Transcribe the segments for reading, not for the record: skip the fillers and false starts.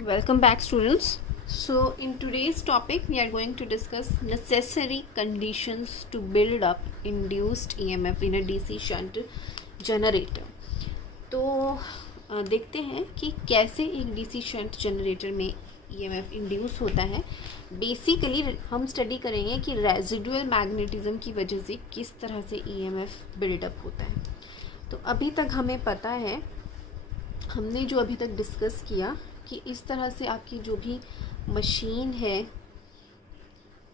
Welcome back, students. So in today's topic we are going to discuss necessary conditions to build up induced EMF in a DC shunt generator. तो देखते हैं कि कैसे एक DC shunt generator में EMF induce होता है. Basically हम स्टडी करेंगे कि रेजिडुअल मैग्नेटिज्म की वजह से किस तरह से EMF बिल्डअप होता है. तो अभी तक हमें पता है, हमने जो अभी तक डिस्कस किया कि इस तरह से आपकी जो भी मशीन है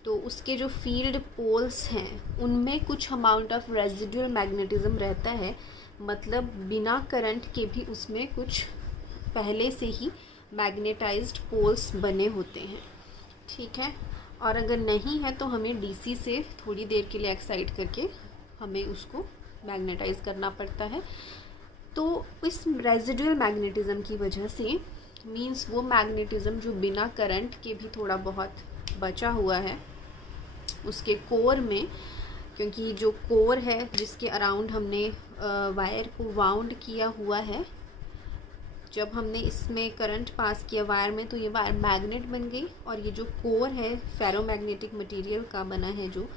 तो उसके जो फील्ड पोल्स हैं उनमें कुछ अमाउंट ऑफ रेजिडुअल मैग्नेटिज्म रहता है. मतलब बिना करंट के भी उसमें कुछ पहले से ही मैग्नेटाइज्ड पोल्स बने होते हैं. ठीक है. और अगर नहीं है तो हमें डीसी से थोड़ी देर के लिए एक्साइट करके हमें उसको मैग्नेटाइज करना पड़ता है. तो इस रेजिडुअल मैग्नेटिज्म की वजह से मीन्स वो मैग्नेटिज्म जो बिना करंट के भी थोड़ा बहुत बचा हुआ है उसके कोर में, क्योंकि जो कोर है जिसके अराउंड हमने वायर को वाउंड किया हुआ है, जब हमने इसमें करंट पास किया वायर में तो ये वायर मैग्नेट बन गई और ये जो कोर है फेरोमैग्नेटिक मटेरियल का बना है जो,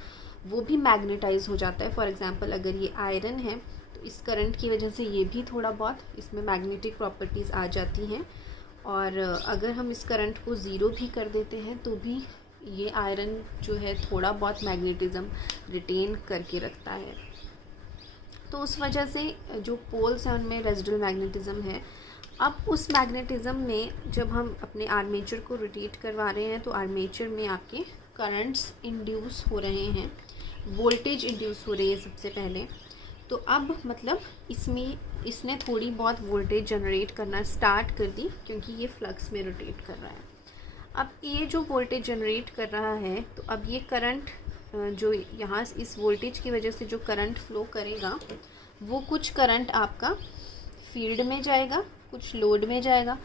वो भी मैग्नेटाइज हो जाता है. फॉर एग्जांपल अगर ये आयरन है तो इस करंट की वजह से ये भी थोड़ा बहुत इसमें मैग्नेटिक प्रॉपर्टीज़ आ जाती हैं. और अगर हम इस करंट को ज़ीरो भी कर देते हैं तो भी ये आयरन जो है थोड़ा बहुत मैग्नेटिज्म रिटेन करके रखता है. तो उस वजह से जो पोल्स हैं उनमें रेजिडुअल मैग्नेटिज्म है. अब उस मैग्नेटिज्म में जब हम अपने आर्मेचर को रोटेट करवा रहे हैं तो आर्मेचर में आपके करंट्स इंड्यूस हो रहे हैं, वोल्टेज इंड्यूस हो रही है सबसे पहले. तो अब मतलब इसने थोड़ी बहुत वोल्टेज जनरेट करना स्टार्ट कर दी क्योंकि ये फ्लक्स में रोटेट कर रहा है. अब ये जो वोल्टेज जनरेट कर रहा है तो अब ये करंट जो यहाँ इस वोल्टेज की वजह से जो करंट फ्लो करेगा वो कुछ करंट आपका फील्ड में जाएगा, कुछ लोड में जाएगा.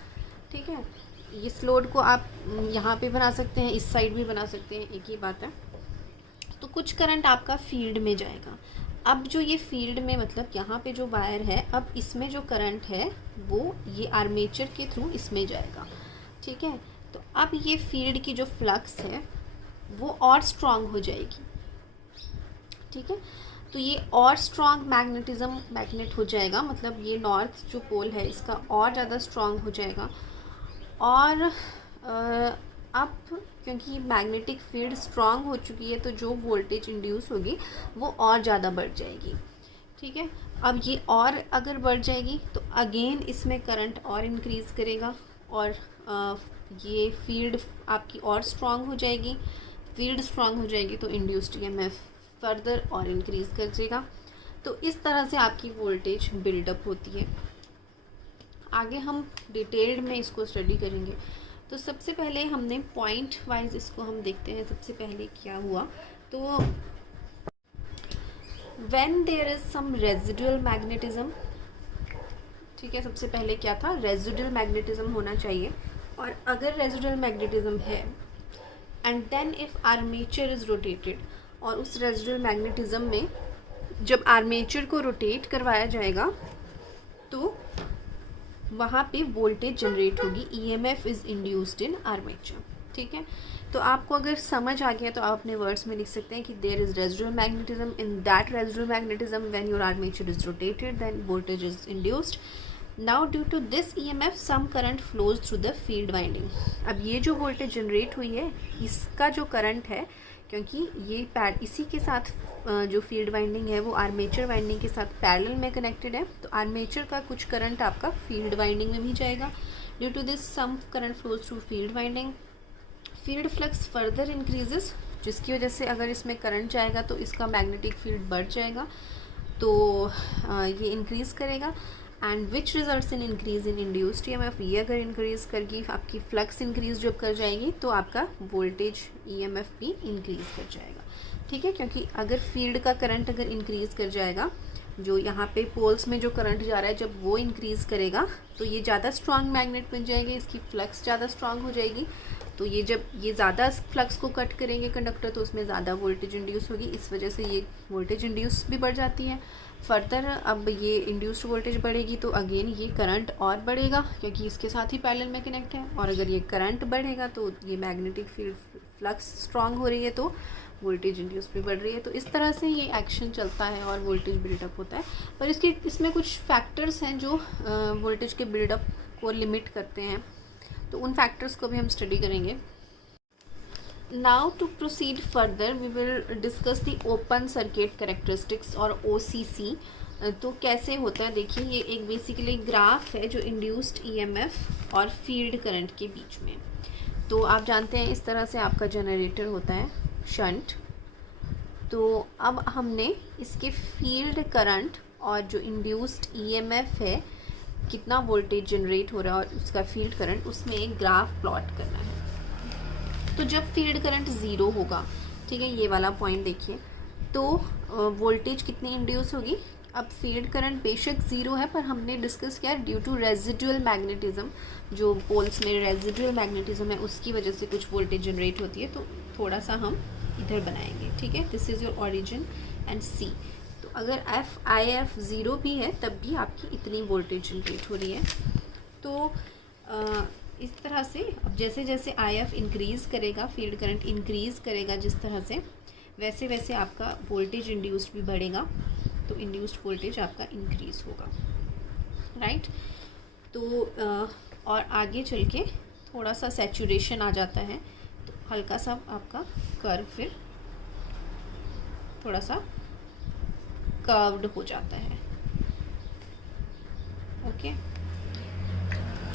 ठीक है. इस लोड को आप यहाँ पे बना सकते हैं, इस साइड भी बना सकते हैं, एक ही बात है. तो कुछ करंट आपका फील्ड में जाएगा. अब जो ये फील्ड में मतलब यहाँ पे जो वायर है, अब इसमें जो करंट है वो ये आर्मेचर के थ्रू इसमें जाएगा. ठीक है. तो अब ये फील्ड की जो फ्लक्स है वो और स्ट्रॉन्ग हो जाएगी. ठीक है. तो ये और स्ट्रॉन्ग मैग्नेट हो जाएगा, मतलब ये नॉर्थ जो पोल है इसका और ज़्यादा स्ट्रॉन्ग हो जाएगा. और अब क्योंकि मैग्नेटिक फील्ड स्ट्रॉन्ग हो चुकी है तो जो वोल्टेज इंड्यूस होगी वो और ज़्यादा बढ़ जाएगी. ठीक है. अब ये और अगर बढ़ जाएगी तो अगेन इसमें करंट और इंक्रीज़ करेगा और ये फील्ड आपकी और स्ट्रॉन्ग हो जाएगी. फील्ड स्ट्रॉन्ग हो जाएगी तो इंड्यूस्ड ईएमएफ फर्दर और इंक्रीज़ कर देगा. तो इस तरह से आपकी वोल्टेज बिल्डअप होती है. आगे हम डिटेल्ड में इसको स्टडी करेंगे. तो सबसे पहले हमने पॉइंट वाइज इसको हम देखते हैं. सबसे पहले क्या हुआ तो when there is some residual magnetism. ठीक है. सबसे पहले क्या था, रेजिडुअल मैग्नेटिज्म होना चाहिए. और अगर रेजिडुअल मैग्नेटिज्म है and then if armature is rotated, और उस रेजिडुअल मैग्नेटिज्म में जब आर्मेचर को रोटेट करवाया जाएगा तो वहाँ पे वोल्टेज जनरेट होगी. EMF is induced in armature. ठीक है. तो आपको अगर समझ आ गया तो आप अपने वर्ड्स में लिख सकते हैं कि there is residual magnetism. In that residual magnetism when your armature is rotated then voltage is induced. Now due to this EMF some current flows through the field winding. अब ये जो वोल्टेज जनरेट हुई है इसका जो current है, क्योंकि ये इसी के साथ जो फील्ड वाइंडिंग है वो आर्मेचर वाइंडिंग के साथ पैरेलल में कनेक्टेड है, तो आर्मेचर का कुछ करंट आपका फील्ड वाइंडिंग में भी जाएगा. Due to this some current flows through field winding. Field flux further increases, जिसकी वजह से अगर इसमें करंट जाएगा तो इसका मैग्नेटिक फील्ड बढ़ जाएगा, तो ये इंक्रीज़ करेगा. And which results in increase in induced EMF. ये अगर इंक्रीज़ करके आपकी फ्लक्स इंक्रीज जब कर जाएगी तो आपका वोल्टेज ईएमएफ भी इंक्रीज़ कर जाएगा. ठीक है. क्योंकि अगर फील्ड का करंट अगर इंक्रीज़ कर जाएगा, जो यहाँ पे पोल्स में जो करंट जा रहा है जब वो इंक्रीज़ करेगा तो ये ज़्यादा स्ट्रॉन्ग मैग्नेट बन जाएगी, इसकी फ्लक्स ज़्यादा स्ट्रॉन्ग हो जाएगी. तो ये जब ये ज़्यादा फ्लक्स को कट करेंगे कंडक्टर तो उसमें ज़्यादा वोल्टेज इंड्यूस होगी. इस वजह से ये वोल्टेज इंड्यूस भी बढ़ जाती है. फर्दर अब ये इंड्यूस्ड वोल्टेज बढ़ेगी तो अगेन ये करंट और बढ़ेगा क्योंकि इसके साथ ही पैरेलल में कनेक्ट है, और अगर ये करंट बढ़ेगा तो ये मैग्नेटिक फील्ड फ्लक्स स्ट्रांग हो रही है तो वोल्टेज इंड्यूस भी बढ़ रही है। तो इस तरह से ये एक्शन चलता है और वोल्टेज बिल्डअप होता है। पर इसमें कुछ फैक्टर्स हैं जो वोल्टेज के बिल्डअप को लिमिट करते हैं, तो उन फैक्टर्स को भी हम स्टडी करेंगे। Now to proceed further we will discuss the open circuit characteristics और OCC। तो कैसे होता है, देखिए ये एक बेसिकली ग्राफ है जो इंड्यूस्ड EMF और फील्ड करंट के बीच में। तो आप जानते हैं इस तरह से आपका जनरेटर होता है शंट। तो अब हमने इसके फील्ड करंट और जो इंड्यूस्ड EMF है, कितना वोल्टेज जनरेट हो रहा है और उसका फील्ड करंट, उसमें एक ग्राफ प्लॉट करना है। तो जब फील्ड करंट ज़ीरो होगा, ठीक है, ये वाला पॉइंट देखिए, तो वोल्टेज कितनी इंड्यूस होगी। अब फील्ड करंट बेशक ज़ीरो है पर हमने डिस्कस किया ड्यू टू रेजिडुअल मैग्नेटिज्म, जो पोल्स में रेजिडुअल मैग्नेटिज्म है उसकी वजह से कुछ वोल्टेज जनरेट होती है। तो थोड़ा सा हम इधर बनाएंगे, ठीक है, this is your origin and C. तो अगर IF ज़ीरो भी है तब भी आपकी इतनी वोल्टेज जनरेट हो रही है। तो इस तरह से अब जैसे जैसे IF इंक्रीज़ करेगा, फील्ड करंट इंक्रीज़ करेगा जिस तरह से, वैसे वैसे आपका वोल्टेज इंड्यूस्ड भी बढ़ेगा, तो इंड्यूस्ड वोल्टेज आपका इंक्रीज़ होगा, राइट। तो और आगे चल के थोड़ा सा सैचुरेशन आ जाता है, तो हल्का सा आपका कर्व फिर थोड़ा सा कर्व्ड हो जाता है, ओके।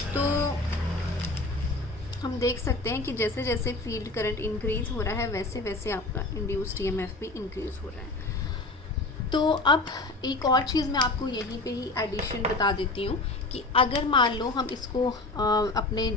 तो हम देख सकते हैं कि जैसे जैसे फील्ड करंट इंक्रीज़ हो रहा है वैसे वैसे आपका इंड्यूस्ड EMF भी इंक्रीज़ हो रहा है। तो अब एक और चीज़ मैं आपको यहीं पे ही एडिशन बता देती हूँ कि अगर मान लो हम इसको अपने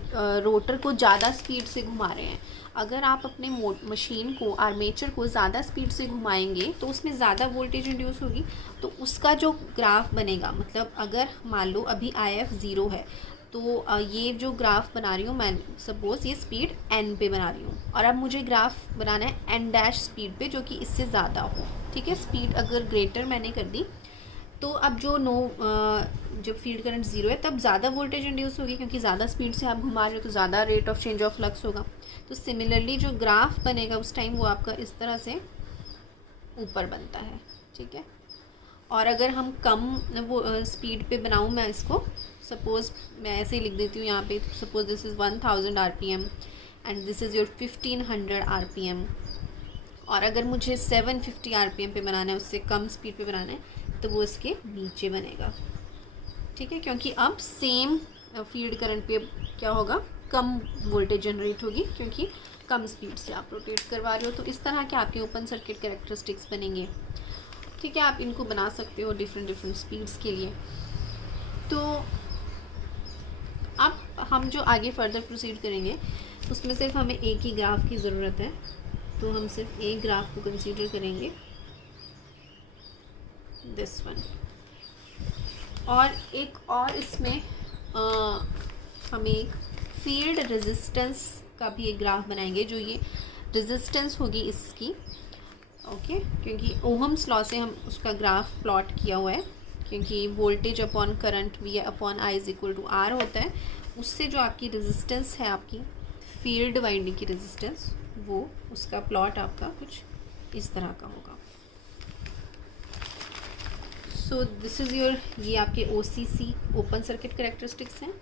रोटर को ज़्यादा स्पीड से घुमा रहे हैं, अगर आप अपने मशीन को, आर्मेचर को ज़्यादा स्पीड से घुमाएंगे तो उसमें ज़्यादा वोल्टेज इंड्यूस होगी। तो उसका जो ग्राफ बनेगा, मतलब अगर मान लो अभी IF ज़ीरो है तो ये जो ग्राफ बना रही हूँ मैं, सपोज़ ये स्पीड n पे बना रही हूँ, और अब मुझे ग्राफ बनाना है n डैश स्पीड पे जो कि इससे ज़्यादा हो, ठीक है। स्पीड अगर ग्रेटर मैंने कर दी तो अब जब फील्ड करंट ज़ीरो है तब ज़्यादा वोल्टेज इंड्यूस होगी क्योंकि ज़्यादा स्पीड से आप घुमा रहे हो तो ज़्यादा rate of change of flux होगा। तो सिमिलरली जो ग्राफ बनेगा उस टाइम वो आपका इस तरह से ऊपर बनता है, ठीक है। और अगर हम कम वो स्पीड पे बनाऊँ मैं इसको, सपोज़ मैं ऐसे ही लिख देती हूँ यहाँ पे, suppose this is 1000 RPM and this is your 1500 RPM, और अगर मुझे 750 RPM पे बनाना है, उससे कम स्पीड पे बनाना है, तो वो इसके नीचे बनेगा, ठीक है, क्योंकि अब सेम फील्ड करंट पे क्या होगा, कम वोल्टेज जनरेट होगी क्योंकि कम स्पीड से आप रोटेट करवा रहे हो। तो इस तरह के आपके ओपन सर्किट कैरेक्टरिस्टिक्स बनेंगे, ठीक है। आप इनको बना सकते हो डिफरेंट स्पीड्स के लिए। तो अब हम जो आगे फर्दर प्रोसीड करेंगे उसमें सिर्फ हमें एक ही ग्राफ की ज़रूरत है, तो हम सिर्फ एक ग्राफ को कंसीडर करेंगे, दिस वन। और एक और इसमें हम एक फील्ड रेजिस्टेंस का भी एक ग्राफ बनाएंगे, जो ये रेजिस्टेंस होगी इसकी, ओके, क्योंकि ओहम्स लॉ से हम उसका ग्राफ प्लॉट किया हुआ है, क्योंकि voltage upon current V upon I is equal to R होता है। उससे जो आपकी रेजिस्टेंस है, आपकी फील्ड वाइंडिंग की रेजिस्टेंस, वो उसका प्लॉट आपका कुछ इस तरह का होगा। सो दिस इज़ योर, ये आपके OCC ओपन सर्किट कैरेक्टरिस्टिक्स हैं,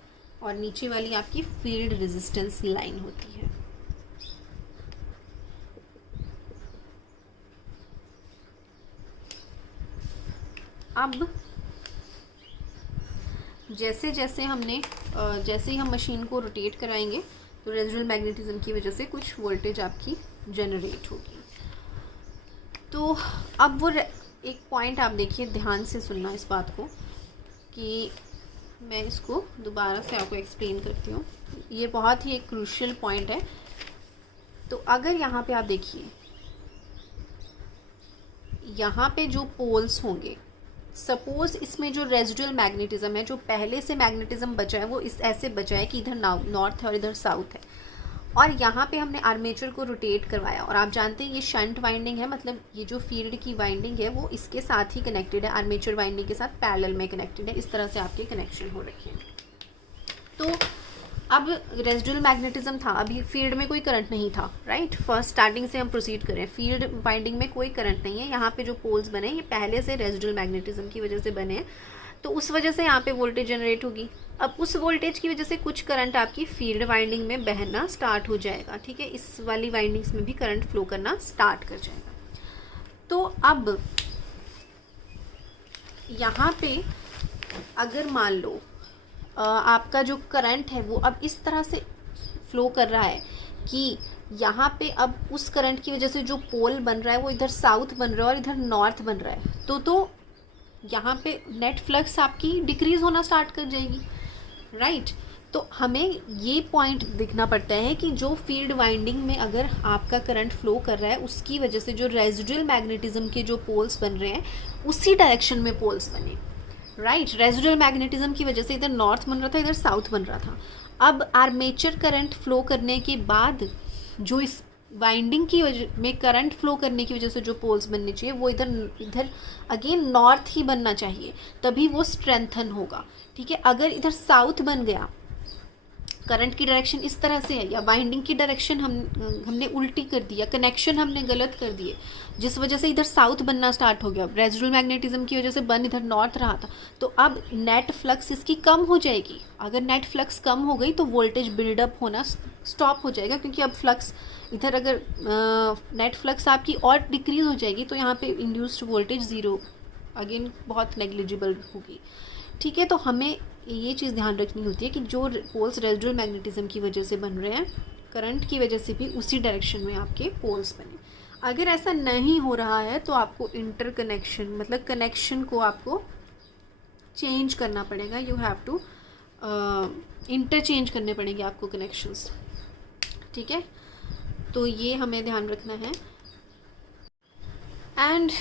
और नीचे वाली आपकी फील्ड रेजिस्टेंस लाइन होती है। अब जैसे जैसे जैसे ही हम मशीन को रोटेट कराएंगे तो रेजिडुअल मैग्नेटिज्म की वजह से कुछ वोल्टेज आपकी जनरेट होगी। तो अब वो एक पॉइंट आप देखिए, ध्यान से सुनना इस बात को, कि मैं इसको दोबारा से आपको एक्सप्लेन करती हूँ। ये बहुत ही एक क्रूशियल पॉइंट है। तो अगर यहाँ पे आप देखिए, यहाँ पे जो पोल्स होंगे, सपोज इसमें जो रेजिडुअल मैग्नेटिज्म है, जो पहले से मैग्नेटिज्म बचा है, वो इस ऐसे बचा है कि इधर नॉर्थ है और इधर साउथ है। और यहाँ पे हमने आर्मेचर को रोटेट करवाया, और आप जानते हैं ये शंट वाइंडिंग है, मतलब ये जो फील्ड की वाइंडिंग है वो इसके साथ ही कनेक्टेड है, आर्मेचर वाइंडिंग के साथ पैरेलल में कनेक्टेड है। इस तरह से आपके कनेक्शन हो रखे हैं। तो अब रेजिडुअल मैग्नेटिज्म था, अभी फील्ड में कोई करंट नहीं था, राइट। फर्स्ट स्टार्टिंग से हम प्रोसीड करें, फील्ड वाइंडिंग में कोई करंट नहीं है। यहाँ पे जो पोल्स बने ये पहले से रेजिडुअल मैग्नेटिज्म की वजह से बने हैं, तो उस वजह से यहाँ पे वोल्टेज जनरेट होगी। अब उस वोल्टेज की वजह से कुछ करंट आपकी फील्ड वाइंडिंग में बहना स्टार्ट हो जाएगा, ठीक है। इस वाली वाइंडिंग्स में भी करंट फ्लो करना स्टार्ट कर जाएगा। तो अब यहाँ पे अगर मान लो आपका जो करंट है वो अब इस तरह से फ्लो कर रहा है कि यहाँ पे अब उस करंट की वजह से जो पोल बन रहा है वो इधर साउथ बन रहा है और इधर नॉर्थ बन रहा है, तो यहाँ पे नेट फ्लक्स आपकी डिक्रीज होना स्टार्ट कर जाएगी, राइट। तो हमें ये पॉइंट देखना पड़ता है कि जो फील्ड वाइंडिंग में अगर आपका करंट फ्लो कर रहा है उसकी वजह से जो रेजिडुअल मैग्नेटिज्म के जो पोल्स बन रहे हैं उसी डायरेक्शन में पोल्स बने, राइट। रेजिडुअल मैग्नेटिज्म की वजह से इधर नॉर्थ बन रहा था, इधर साउथ बन रहा था। अब आर्मेचर करंट फ्लो करने के बाद जो इस वाइंडिंग की वजह में करंट फ्लो करने की वजह से जो पोल्स बनने चाहिए वो इधर अगेन नॉर्थ ही बनना चाहिए, तभी वो स्ट्रेंथन होगा, ठीक है। अगर इधर साउथ बन गया, करंट की डायरेक्शन इस तरह से है, या वाइंडिंग की डायरेक्शन हमने उल्टी कर दी, या कनेक्शन हमने गलत कर दिए, जिस वजह से इधर साउथ बनना स्टार्ट हो गया, रेजिडुअल मैग्नेटिज्म की वजह से बन इधर नॉर्थ रहा था, तो अब नेट फ्लक्स इसकी कम हो जाएगी। अगर नेट फ्लक्स कम हो गई तो वोल्टेज बिल्डअप होना स्टॉप हो जाएगा, क्योंकि अब फ्लक्स इधर अगर नेट फ्लक्स आपकी और डिक्रीज हो जाएगी तो यहाँ पे इंड्यूस्ड वोल्टेज ज़ीरो अगेन बहुत नेग्लिजिबल होगी, ठीक है। तो हमें ये चीज़ ध्यान रखनी होती है कि जो पोल्स रेजिडुअल मैग्नेटिज्म की वजह से बन रहे हैं, करंट की वजह से भी उसी डायरेक्शन में आपके पोल्स बने। अगर ऐसा नहीं हो रहा है तो आपको इंटरकनेक्शन मतलब कनेक्शन को आपको चेंज करना पड़ेगा, यू हैव टू इंटरचेंज करने पड़ेंगे आपको कनेक्शंस, ठीक है। तो ये हमें ध्यान रखना है। एंड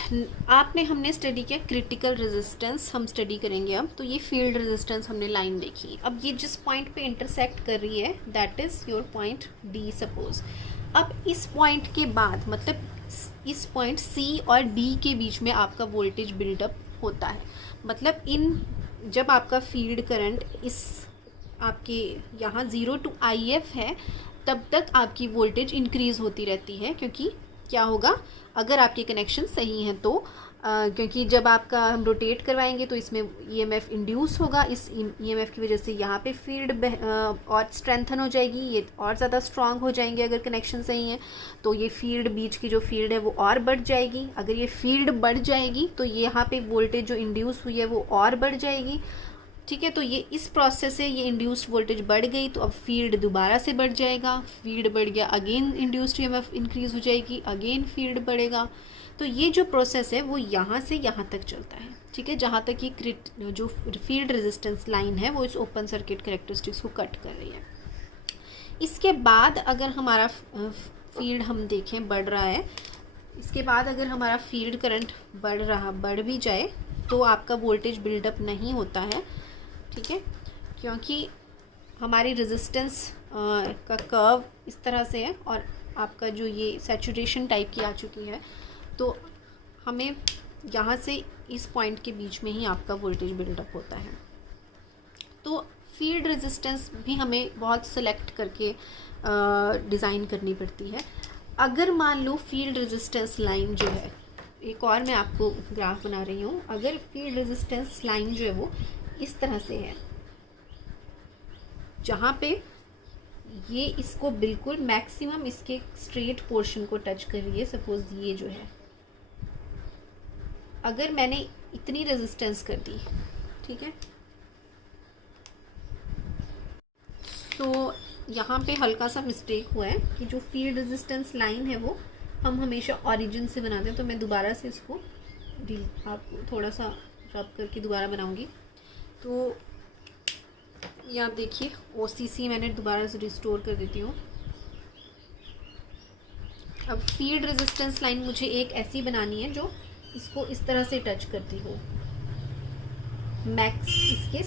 हमने स्टडी किया क्रिटिकल रेजिस्टेंस, हम स्टडी करेंगे अब। तो ये फील्ड रेजिस्टेंस हमने लाइन देखी, अब ये जिस पॉइंट पे इंटरसेक्ट कर रही है that is your point D suppose. अब इस पॉइंट के बाद मतलब इस पॉइंट सी और डी के बीच में आपका वोल्टेज बिल्डअप होता है, मतलब जब आपका फील्ड करंट इस आपके यहाँ 0 to IF है तब तक आपकी वोल्टेज इंक्रीज़ होती रहती है, क्योंकि क्या होगा अगर आपके कनेक्शन सही हैं तो क्योंकि जब आपका हम रोटेट करवाएंगे तो इसमें EMF इंड्यूस होगा, इस EMF की वजह से यहाँ पे फील्ड और स्ट्रेंथन हो जाएगी, ये और ज़्यादा स्ट्रांग हो जाएंगे। अगर कनेक्शन सही है तो ये फील्ड बीच की जो फील्ड है वो और बढ़ जाएगी, अगर ये फील्ड बढ़ जाएगी तो ये यहाँ पे वोल्टेज जो इंड्यूस हुई है वो और बढ़ जाएगी, ठीक है। तो ये इस प्रोसेस से ये इंड्यूस्ड वोल्टेज बढ़ गई तो अब फील्ड दोबारा से बढ़ जाएगा, फील्ड बढ़ गया अगेन इंड्यूस्ड EMF इंक्रीज हो जाएगी, अगेन फील्ड बढ़ेगा। तो ये जो प्रोसेस है वो यहाँ से यहाँ तक चलता है, ठीक है, जहाँ तक ये जो फील्ड रेजिस्टेंस लाइन है वो इस ओपन सर्किट कैरेक्टरिस्टिक्स को कट कर रही है। इसके बाद अगर हमारा फील्ड हम देखें बढ़ रहा है, इसके बाद अगर हमारा फील्ड करंट बढ़ भी जाए तो आपका वोल्टेज बिल्डअप नहीं होता है, ठीक है, क्योंकि हमारी रेजिस्टेंस का कर्व इस तरह से है और आपका जो ये सैचुरेशन टाइप की आ चुकी है, तो हमें यहाँ से इस पॉइंट के बीच में ही आपका वोल्टेज बिल्डअप होता है। तो फील्ड रेजिस्टेंस भी हमें बहुत सेलेक्ट करके डिज़ाइन करनी पड़ती है। अगर मान लो फील्ड रेजिस्टेंस लाइन जो है, एक और मैं आपको ग्राफ बना रही हूँ, अगर फील्ड रेजिस्टेंस लाइन जो है वो इस तरह से है जहाँ पे ये इसको बिल्कुल मैक्सिमम इसके स्ट्रेट पोर्शन को टच कर रही है, सपोज ये जो है, अगर मैंने इतनी रेजिस्टेंस कर दी, ठीक है, तो यहाँ पे हल्का सा मिस्टेक हुआ है कि जो फील्ड रेजिस्टेंस लाइन है वो हम हमेशा ओरिजिन से बनाते हैं। तो मैं दोबारा से इसको आपको थोड़ा सा रब करके दोबारा बनाऊंगी। तो ये आप देखिए OCC मैंने दोबारा से रिस्टोर कर देती हूँ। अब फील्ड रेजिस्टेंस लाइन मुझे एक ऐसी बनानी है जो इसको इस तरह से टच करती हो, मैक्स इसके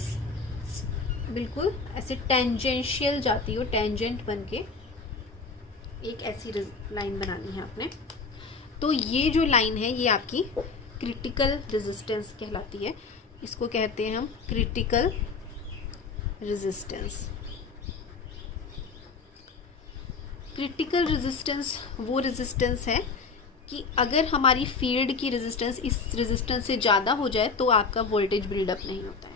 बिल्कुल ऐसे टेंजेंशियल जाती हो, टेंजेंट बन के एक ऐसी लाइन बनानी है आपने। तो ये जो लाइन है ये आपकी क्रिटिकल रेजिस्टेंस कहलाती है, इसको कहते हैं हम क्रिटिकल रेजिस्टेंस। क्रिटिकल रेजिस्टेंस वो रेजिस्टेंस है कि अगर हमारी फील्ड की रेजिस्टेंस इस रेजिस्टेंस से ज़्यादा हो जाए तो आपका वोल्टेज बिल्डअप नहीं होता है।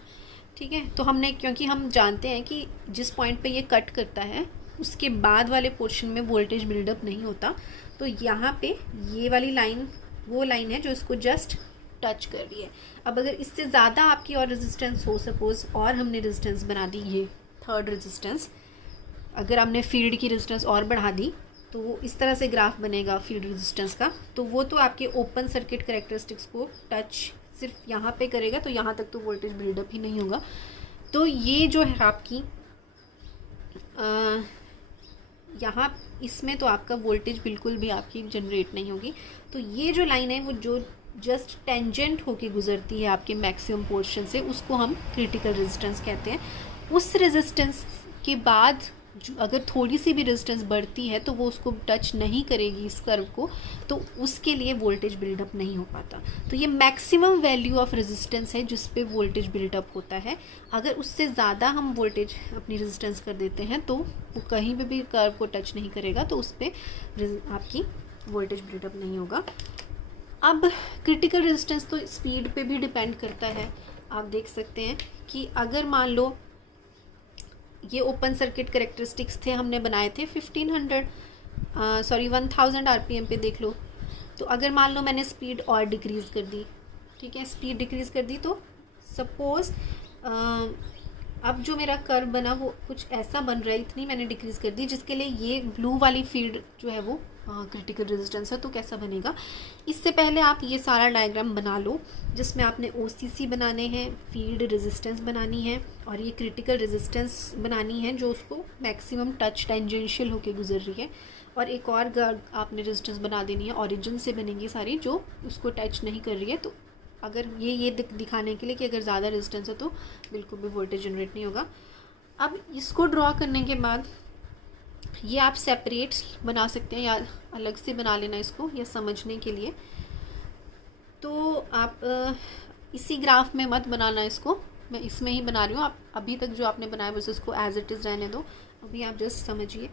ठीक है, तो हमने, क्योंकि हम जानते हैं कि जिस पॉइंट पे ये कट करता है उसके बाद वाले पोर्शन में वोल्टेज बिल्डअप नहीं होता, तो यहाँ पे ये वाली लाइन वो लाइन है जो इसको जस्ट टच कर रही है। अब अगर इससे ज़्यादा आपकी और रेजिस्टेंस हो, सपोज और हमने रेजिस्टेंस बना दी, ये थर्ड रेजिस्टेंस, अगर हमने फील्ड की रेजिस्टेंस और बढ़ा दी तो वो इस तरह से ग्राफ बनेगा फील्ड रेजिस्टेंस का। तो वो तो आपके ओपन सर्किट कैरेक्टरिस्टिक्स को टच सिर्फ यहाँ पे करेगा, तो यहाँ तक तो वोल्टेज बिल्डअप ही नहीं होगा। तो ये जो है आपकी यहाँ इसमें तो आपका वोल्टेज बिल्कुल भी आपकी जनरेट नहीं होगी। तो ये जो लाइन है वो जो जस्ट टेंजेंट होके गुजरती है आपके मैक्सिमम पोर्शन से, उसको हम क्रिटिकल रेजिस्टेंस कहते हैं। उस रेजिस्टेंस के बाद अगर थोड़ी सी भी रेजिस्टेंस बढ़ती है तो वो उसको टच नहीं करेगी इस कर्व को, तो उसके लिए वोल्टेज बिल्डअप नहीं हो पाता। तो ये मैक्सिमम वैल्यू ऑफ रेजिस्टेंस है जिस पे वोल्टेज बिल्डअप होता है। अगर उससे ज़्यादा हम वोल्टेज अपनी रेजिस्टेंस कर देते हैं तो वो कहीं पे भी कर्व को टच नहीं करेगा, तो उस पर आपकी वोल्टेज बिल्डअप नहीं होगा। अब क्रिटिकल रेजिस्टेंस तो स्पीड पे भी डिपेंड करता है। आप देख सकते हैं कि अगर मान लो ये ओपन सर्किट कैरेक्टरिस्टिक्स थे, हमने बनाए थे 1000 आरपीएम पे देख लो। तो अगर मान लो मैंने स्पीड और डिक्रीज़ कर दी, ठीक है, स्पीड डिक्रीज़ कर दी, तो सपोज़ अब जो मेरा कर्व बना वो कुछ ऐसा बन रहा है, इतनी मैंने डिक्रीज़ कर दी, जिसके लिए ये ब्लू वाली फील्ड जो है वो क्रिटिकल रेजिस्टेंस है। तो कैसा बनेगा, इससे पहले आप ये सारा डायग्राम बना लो जिसमें आपने ओसीसी बनाने हैं, फील्ड रेजिस्टेंस बनानी है और ये क्रिटिकल रेजिस्टेंस बनानी है जो उसको मैक्सिमम टच टेंजेंशियल होके गुजर रही है, और एक और आपने रेजिस्टेंस बना देनी है, ओरिजिन से बनेंगी सारी, जो उसको टच नहीं कर रही है। तो अगर ये दिखाने के लिए कि अगर ज़्यादा रेजिस्टेंस है तो बिल्कुल भी वोल्टेज जनरेट नहीं होगा। अब इसको ड्रॉ करने के बाद ये आप सेपरेट बना सकते हैं या अलग से बना लेना इसको, या समझने के लिए। तो आप इसी ग्राफ में मत बनाना इसको, मैं इसमें ही बना रही हूँ। आप अभी तक जो आपने बनाया बस उसको एज इट इज़ रहने दो, अभी आप जस्ट समझिए।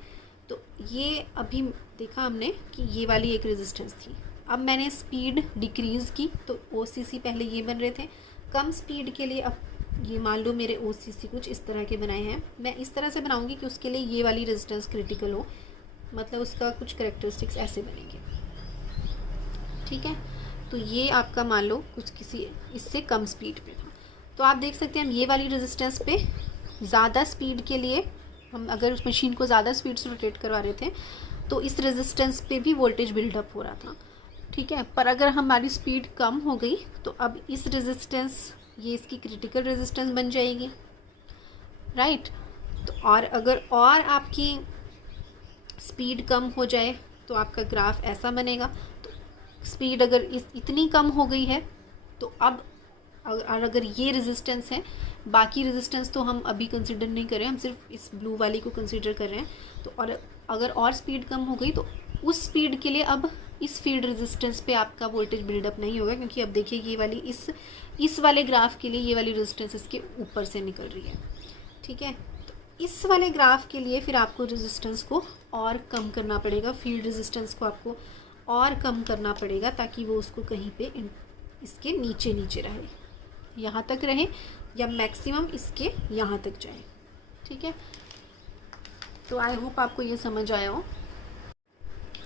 तो ये अभी देखा हमने कि ये वाली एक रेजिस्टेंस थी, अब मैंने स्पीड डिक्रीज़ की तो ओसीसी पहले ये बन रहे थे, कम स्पीड के लिए अब ये मान लो मेरे ओसीसी कुछ इस तरह के बनाए हैं। मैं इस तरह से बनाऊंगी कि उसके लिए ये वाली रेजिस्टेंस क्रिटिकल हो, मतलब उसका कुछ कैरेक्टरिस्टिक्स ऐसे बनेंगे, ठीक है। तो ये आपका मान लो कुछ किसी इससे कम स्पीड पे था, तो आप देख सकते हैं हम ये वाली रेजिस्टेंस पे ज़्यादा स्पीड के लिए, हम अगर उस मशीन को ज़्यादा स्पीड से रोटेट करवा रहे थे तो इस रेजिस्टेंस पे भी वोल्टेज बिल्डअप हो रहा था, ठीक है। पर अगर हमारी स्पीड कम हो गई तो अब इस रेजिस्टेंस, ये इसकी क्रिटिकल रेजिस्टेंस बन जाएगी, राइट। तो और अगर और आपकी स्पीड कम हो जाए तो आपका ग्राफ ऐसा बनेगा। तो स्पीड अगर इतनी कम हो गई है तो अब अगर ये रेजिस्टेंस है, बाकी रेजिस्टेंस तो हम अभी कंसिडर नहीं कर रहे हैं, हम सिर्फ इस ब्लू वाली को कंसिडर कर रहे हैं। तो और अगर और स्पीड कम हो गई तो उस स्पीड के लिए अब इस फील्ड रेजिस्टेंस पे आपका वोल्टेज बिल्डअप नहीं होगा, क्योंकि अब देखिए ये वाली इस वाले ग्राफ के लिए ये वाली रेजिस्टेंस इसके ऊपर से निकल रही है, ठीक है। तो इस वाले ग्राफ के लिए फिर आपको रेजिस्टेंस को और कम करना पड़ेगा, फील्ड रेजिस्टेंस को आपको और कम करना पड़ेगा ताकि वो उसको कहीं पे इसके नीचे रहे, यहाँ तक रहे या मैक्सिमम इसके यहाँ तक जाए, ठीक है। तो आई होप आपको ये समझ आया हो।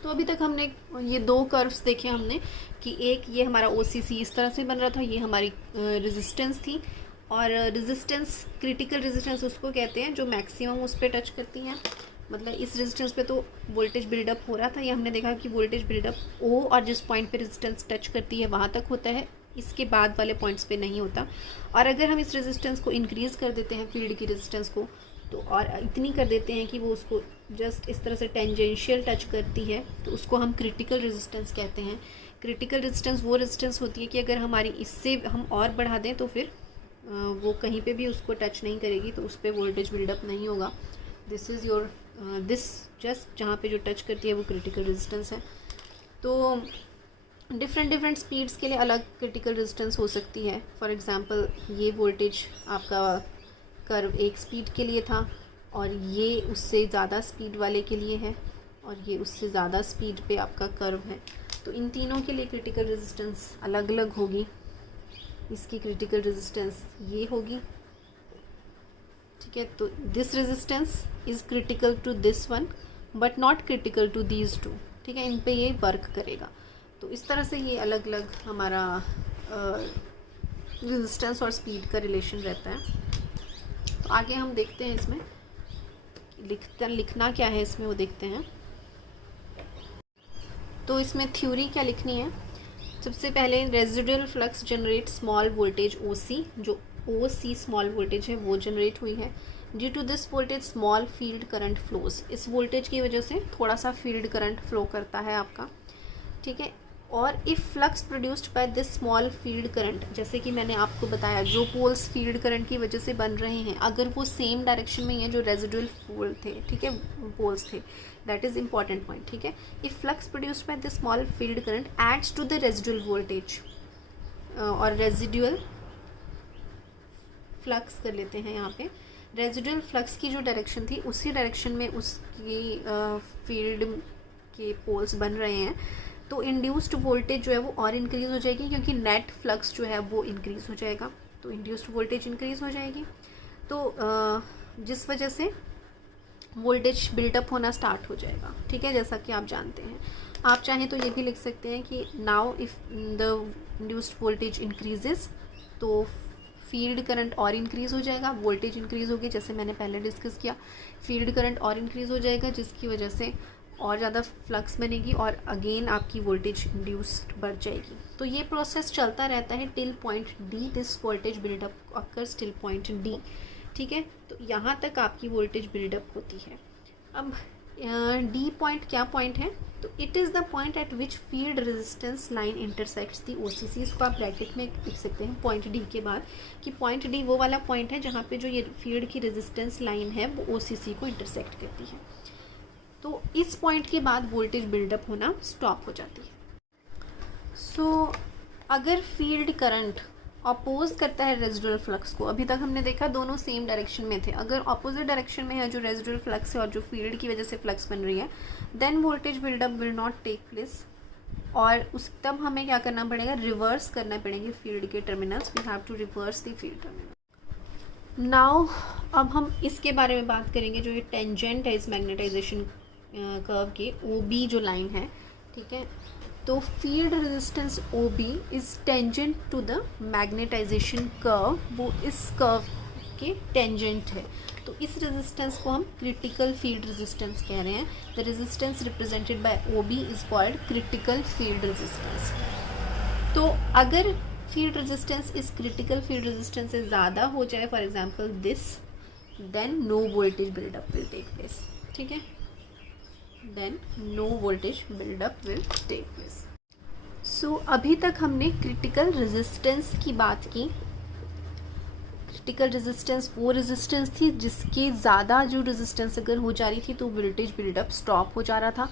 तो अभी तक हमने ये दो कर्व्स देखे हमने कि एक ये हमारा ओसीसी इस तरह से बन रहा था, ये हमारी रेजिस्टेंस थी, और रेजिस्टेंस क्रिटिकल रेजिस्टेंस उसको कहते हैं जो मैक्सिमम उस पर टच करती हैं, मतलब इस रेजिस्टेंस पे तो वोल्टेज बिल्डअप हो रहा था, ये हमने देखा कि वोल्टेज बिल्डअप ओ और जिस पॉइंट पे रेजिस्टेंस टच करती है वहाँ तक होता है, इसके बाद वाले पॉइंट्स पे नहीं होता। और अगर हम इस रेजिस्टेंस को इंक्रीज़ कर देते हैं, फील्ड की रेजिस्टेंस को, तो और इतनी कर देते हैं कि वो उसको जस्ट इस तरह से टेंजेंशियल टच करती है, तो उसको हम क्रिटिकल रेजिस्टेंस कहते हैं। क्रिटिकल रेजिस्टेंस वो रेजिस्टेंस होती है कि अगर हमारी इससे हम और बढ़ा दें तो फिर वो कहीं पे भी उसको टच नहीं करेगी, तो उस पर वोल्टेज बिल्डअप नहीं होगा। This is your this just जहाँ पे जो टच करती है वो क्रिटिकल रेजिस्टेंस है। तो डिफरेंट स्पीड्स के लिए अलग क्रिटिकल रेजिस्टेंस हो सकती है। फॉर एग्जांपल ये वोल्टेज आपका कर्व एक स्पीड के लिए था और ये उससे ज़्यादा स्पीड वाले के लिए है और ये उससे ज़्यादा स्पीड पे आपका कर्व है। तो इन तीनों के लिए क्रिटिकल रेजिस्टेंस अलग अलग होगी। इसकी क्रिटिकल रेजिस्टेंस ये होगी, ठीक है। तो this resistance is critical to this one but not critical to these two, ठीक है। इन पे ये वर्क करेगा। तो इस तरह से ये अलग अलग हमारा रेजिस्टेंस और स्पीड का रिलेशन रहता है। तो आगे हम देखते हैं इसमें लिखना क्या है इसमें, वो देखते हैं। तो इसमें थ्योरी क्या लिखनी है। सबसे पहले residual flux generate small voltage OC, जो ओसी स्मॉल वोल्टेज है वो जनरेट हुई है। Due to this voltage small field current flows, इस वोल्टेज की वजह से थोड़ा सा फील्ड करंट फ्लो करता है आपका, ठीक है। और if flux produced by this small field current, जैसे कि मैंने आपको बताया जो पोल्स फील्ड करंट की वजह से बन रहे हैं अगर वो सेम डायरेक्शन में हैं जो रेजिडुअल पोल थे, ठीक है, पोल्स थे, दैट इज़ इंपॉर्टेंट पॉइंट, ठीक है। If flux produced by this small field current adds to the residual voltage, और रेजिडुअल फ्लक्स कर लेते हैं यहाँ पे, रेजिडुअल फ्लक्स की जो डायरेक्शन थी उसी डायरेक्शन में उसकी फील्ड के पोल्स बन रहे हैं, तो इंड्यूस्ड वोल्टेज जो है वो और इंक्रीज़ हो जाएगी क्योंकि नेट फ्लक्स जो है वो इंक्रीज़ हो जाएगा। तो इंड्यूस्ड वोल्टेज इंक्रीज़ हो जाएगी, तो जिस वजह से वोल्टेज बिल्टअप होना स्टार्ट हो जाएगा, ठीक है, जैसा कि आप जानते हैं। आप चाहें तो ये भी लिख सकते हैं कि now if the induced voltage increases, तो फील्ड करंट और इंक्रीज़ हो जाएगा, वोल्टेज इंक्रीज़ होगी, जैसे मैंने पहले डिस्कस किया, फील्ड करंट और इंक्रीज़ हो जाएगा जिसकी वजह से और ज़्यादा फ्लक्स बनेगी और अगेन आपकी वोल्टेज इंड्यूस्ड बढ़ जाएगी। तो ये प्रोसेस चलता रहता है till point D, this voltage buildup occurs till point D, ठीक है। तो यहाँ तक आपकी वोल्टेज बिल्डअप होती है। अब डी पॉइंट क्या पॉइंट है, तो it is the point eight which field resistance line intersects the OCC. इसको आप ब्रैकेट में लिख सकते हैं पॉइंट डी के बाद, कि पॉइंट डी वो वाला पॉइंट है जहाँ पे जो ये फील्ड की रेजिस्टेंस लाइन है वो ओसीसी को इंटरसेक्ट करती है। तो इस पॉइंट के बाद वोल्टेज बिल्डअप होना स्टॉप हो जाती है। सो अगर फील्ड करंट अपोज करता है रेजिडुअल फ्लक्स को, अभी तक हमने देखा दोनों सेम डायरेक्शन में थे, अगर अपोजिट डायरेक्शन में है जो रेजिडुअल फ्लक्स है और जो फील्ड की वजह से फ्लक्स बन रही है, then voltage buildup will not take place, और उस तब हमें क्या करना पड़ेगा, रिवर्स करना पड़ेंगे फील्ड के terminals, we have to reverse the field terminal. Now अब हम इसके बारे में बात करेंगे, जो ये टेंजेंट है इस मैग्नेटाइजेशन कर्व के, OB जो लाइन है, ठीक है। तो field resistance OB is tangent to the magnetization curve, वो इस कर्व के टेंजेंट है। तो इस रेजिस्टेंस को हम क्रिटिकल फील्ड रेजिस्टेंस कह रहे हैं। The resistance represented by OB is called critical field resistance. तो अगर फील्ड रेजिस्टेंस इस क्रिटिकल फील्ड रेजिस्टेंस से ज़्यादा हो जाए, for example this, then no voltage buildup will take place, ठीक है, then no voltage buildup will take place. So अभी तक हमने क्रिटिकल रेजिस्टेंस की बात की। क्रिटिकल रेजिस्टेंस वो रेजिस्टेंस थी जिसके ज़्यादा जो रेजिस्टेंस अगर हो जा रही थी तो वोल्टेज बिल्डअप स्टॉप हो जा रहा था।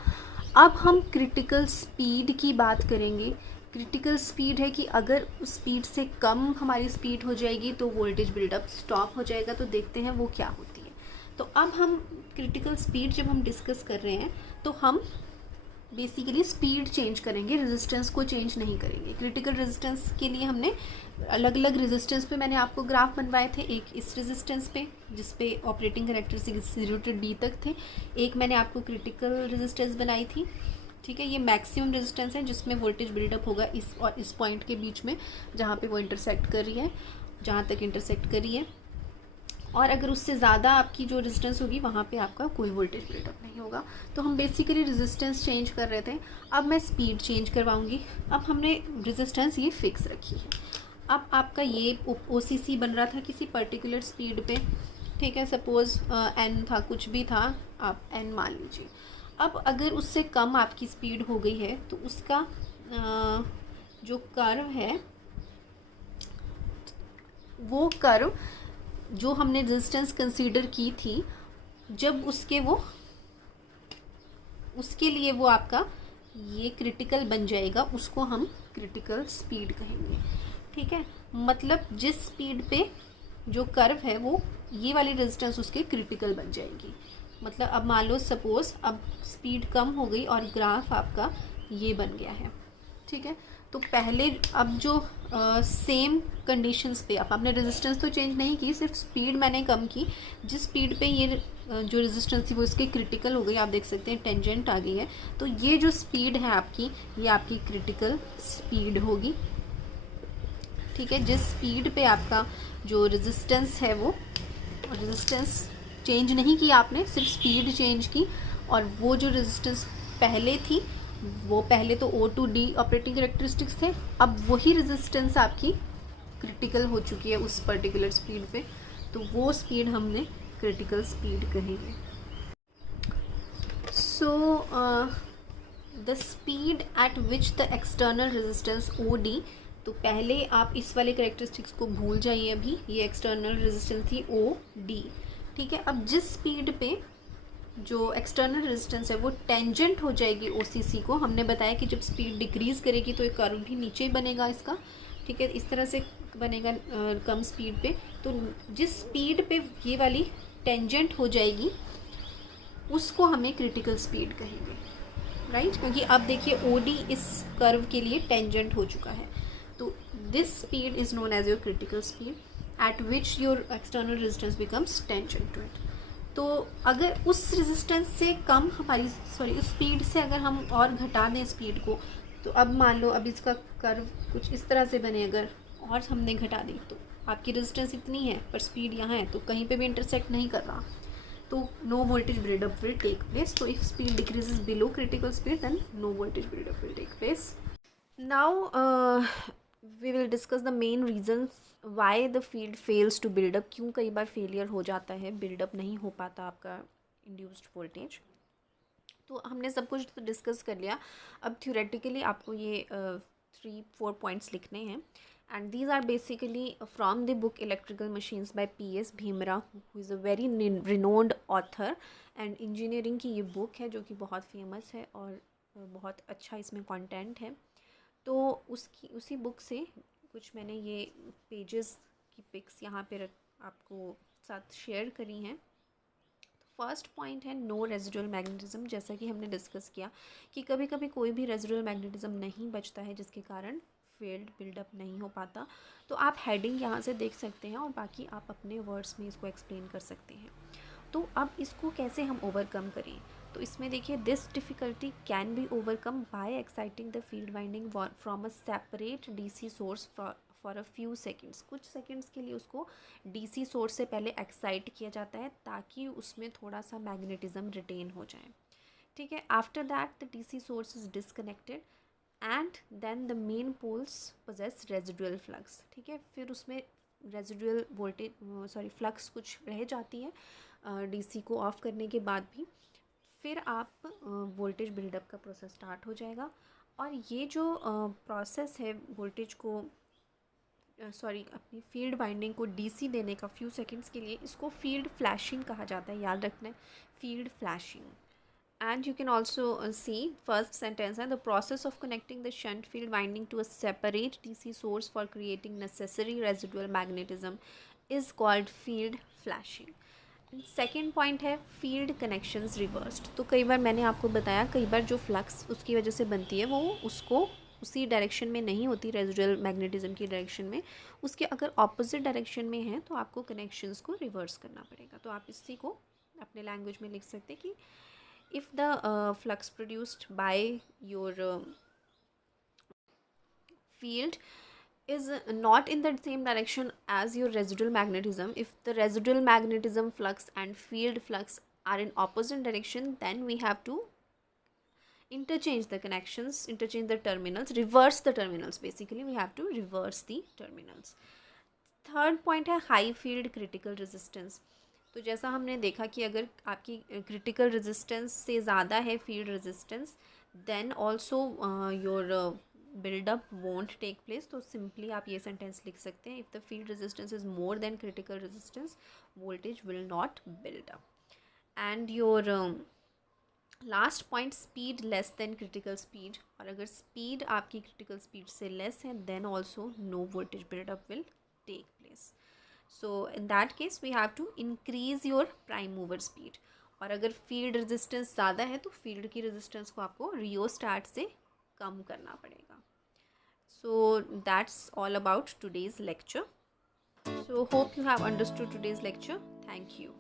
अब हम क्रिटिकल स्पीड की बात करेंगे। क्रिटिकल स्पीड है कि अगर उस स्पीड से कम हमारी स्पीड हो जाएगी तो वोल्टेज बिल्डअप स्टॉप हो जाएगा। तो देखते हैं वो क्या होती है। तो अब हम क्रिटिकल स्पीड जब हम डिस्कस कर रहे हैं तो हम बेसिकली स्पीड चेंज करेंगे, रेजिस्टेंस को चेंज नहीं करेंगे। क्रिटिकल रेजिस्टेंस के लिए हमने अलग अलग रेजिस्टेंस पे मैंने आपको ग्राफ बनवाए थे, एक इस रेजिस्टेंस पे जिस पे ऑपरेटिंग कैरेक्टरिस्टिक्स 0 to D तक थे, एक मैंने आपको क्रिटिकल रेजिस्टेंस बनाई थी, ठीक है। ये मैक्सिमम रेजिस्टेंस है जिसमें वोल्टेज बिल्डअप होगा इस और इस पॉइंट के बीच में जहाँ पे वो इंटरसेक्ट कर रही है, जहाँ तक इंटरसेक्ट कर रही है, और अगर उससे ज़्यादा आपकी जो रेजिस्टेंस होगी वहाँ पे आपका कोई वोल्टेज बिल्डअप नहीं होगा। तो हम बेसिकली रेजिस्टेंस चेंज कर रहे थे, अब मैं स्पीड चेंज करवाऊँगी। अब हमने रेजिस्टेंस ये फिक्स रखी है। अब आपका ये OCC बन रहा था किसी पर्टिकुलर स्पीड पे, ठीक है, सपोज़ n था, कुछ भी था, आप n मान लीजिए। अब अगर उससे कम आपकी स्पीड हो गई है तो उसका जो कर्व है, वो कर्व जो हमने रेजिस्टेंस कंसीडर की थी जब उसके लिए वो आपका ये क्रिटिकल बन जाएगा, उसको हम क्रिटिकल स्पीड कहेंगे। ठीक है, मतलब जिस स्पीड पे जो कर्व है वो ये वाली रेजिस्टेंस उसके क्रिटिकल बन जाएगी। मतलब अब मान लो सपोज अब स्पीड कम हो गई और ग्राफ आपका ये बन गया है। ठीक है, तो पहले अब जो सेम कंडीशंस पे अब आपने रेजिस्टेंस तो चेंज नहीं की, सिर्फ स्पीड मैंने कम की। जिस स्पीड पे ये जो रेजिस्टेंस थी वो इसकी क्रिटिकल हो गई, आप देख सकते हैं टेंजेंट आ गई है। तो ये जो स्पीड है आपकी, ये आपकी क्रिटिकल स्पीड होगी। ठीक है, जिस स्पीड पे आपका जो रेजिस्टेंस है वो रेजिस्टेंस चेंज नहीं की आपने, सिर्फ स्पीड चेंज की, और वो जो रेजिस्टेंस पहले थी वो पहले तो O2D ऑपरेटिंग करेक्टरिस्टिक्स थे, अब वही रेजिस्टेंस आपकी क्रिटिकल हो चुकी है उस पर्टिकुलर स्पीड पे, तो वो स्पीड हमने क्रिटिकल स्पीड कहेंगे। So the speed at which the external resistance OD, तो पहले आप इस वाले करेक्टरिस्टिक्स को भूल जाइए, अभी ये एक्सटर्नल रेजिस्टेंस थी OD। ठीक है, अब जिस स्पीड पे जो एक्सटर्नल रेजिस्टेंस है वो टेंजेंट हो जाएगी OCC को, हमने बताया कि जब स्पीड डिक्रीज करेगी तो एक कर्व भी नीचे ही बनेगा इसका। ठीक है, इस तरह से बनेगा कम स्पीड पे। तो जिस स्पीड पे ये वाली टेंजेंट हो जाएगी उसको हमें क्रिटिकल स्पीड कहेंगे, राइट? क्योंकि अब देखिए OD इस कर्व के लिए टेंजेंट हो चुका है, तो this speed is known as your critical speed at which your external resistance becomes tangent to it. तो अगर उस रेजिस्टेंस से कम हमारी उस स्पीड से अगर हम और घटा दें स्पीड को, तो अब मान लो अब इसका कर्व कुछ इस तरह से बने, अगर और हमने घटा दी तो आपकी रेजिस्टेंस इतनी है पर स्पीड यहाँ है तो कहीं पे भी इंटरसेक्ट नहीं कर रहा, तो no voltage buildup will take place. तो if speed decreases below critical speed then no voltage buildup will take place. Now we will discuss the main reasons why the field fails to build up, क्यों कई बार failure हो जाता है, buildup नहीं हो पाता आपका इंड्यूस्ड वोल्टेज। तो हमने सब कुछ तो डिस्कस कर लिया, अब थ्योरेटिकली आपको ये 3-4 पॉइंट्स लिखने हैं, and these are basically from the book electrical machines by PS Bimbhra, who is a very renowned author, and engineering की ये बुक है जो कि बहुत फेमस है और बहुत अच्छा इसमें कंटेंट है। तो उसी बुक से कुछ मैंने ये पेजेस की पिक्स यहाँ पे आपको साथ शेयर करी हैं। फर्स्ट पॉइंट है नो रेजिडुअल मैग्नेटिज्म, जैसा कि हमने डिस्कस किया कि कभी कभी कोई भी रेजिडुअल मैग्नेटिज्म नहीं बचता है जिसके कारण फील्ड बिल्डअप नहीं हो पाता। तो आप हेडिंग यहाँ से देख सकते हैं और बाकी आप अपने वर्ड्स में इसको एक्सप्लेन कर सकते हैं। तो अब इसको कैसे हम ओवरकम करें, तो इसमें देखिए this difficulty can be overcome bye exciting the field winding from a separate DC source for a few seconds. कुछ सेकेंड्स के लिए उसको DC सोर्स से पहले एक्साइट किया जाता है ताकि उसमें थोड़ा सा मैग्नेटिज्म रिटेन हो जाए। ठीक है, after that the DC source is disconnected and then the main poles possess residual flux. ठीक है, फिर उसमें रेजिडुअल वोल्टेज फ्लक्स कुछ रह जाती है DC को ऑफ करने के बाद भी, फिर आप वोल्टेज बिल्डअप का प्रोसेस स्टार्ट हो जाएगा। और ये जो प्रोसेस है वोल्टेज को अपनी फील्ड वाइंडिंग को DC देने का फ्यू सेकंड्स के लिए, इसको फील्ड फ्लैशिंग कहा जाता है, याद रखना है, field flashing. And you can also see first sentence है the process of connecting the shunt field winding to a separate DC source for creating necessary residual magnetism is called field flashing. Second point है field connections reversed. तो कई बार मैंने आपको बताया कई बार जो flux उसकी वजह से बनती है वो उसको उसी डायरेक्शन में नहीं होती, रेजिडुअल मैग्नेटिज्म की डायरेक्शन में, उसके अगर ऑपोजिट डायरेक्शन में है तो आपको कनेक्शंस को रिवर्स करना पड़ेगा। तो आप इसी को अपने लैंग्वेज में लिख सकते हैं कि if the flux produced by your field is not in the same direction as your residual magnetism, if the residual magnetism flux and field flux are in opposite direction, then we have to interchange the connections, interchange the terminals, reverse the terminals, basically we have to reverse the terminals. Third point है high field critical resistance. तो जैसा हमने देखा कि अगर आपकी critical resistance से ज़्यादा है field resistance, then also your buildup won't take place. तो सिंपली आप ये सेंटेंस लिख सकते हैं, if the field resistance is more than critical resistance voltage will not build up. And your last point, speed less than critical speed, और अगर speed आपकी critical speed से लेस है then also no voltage buildup will take place. So in that case we have to increase your prime mover speed. और अगर field resistance ज़्यादा है तो फील्ड की रेजिस्टेंस को आपको रियोस्टैट से कम करना पड़ेगा. So that's all about today's lecture. So hope you have understood today's lecture. Thank you.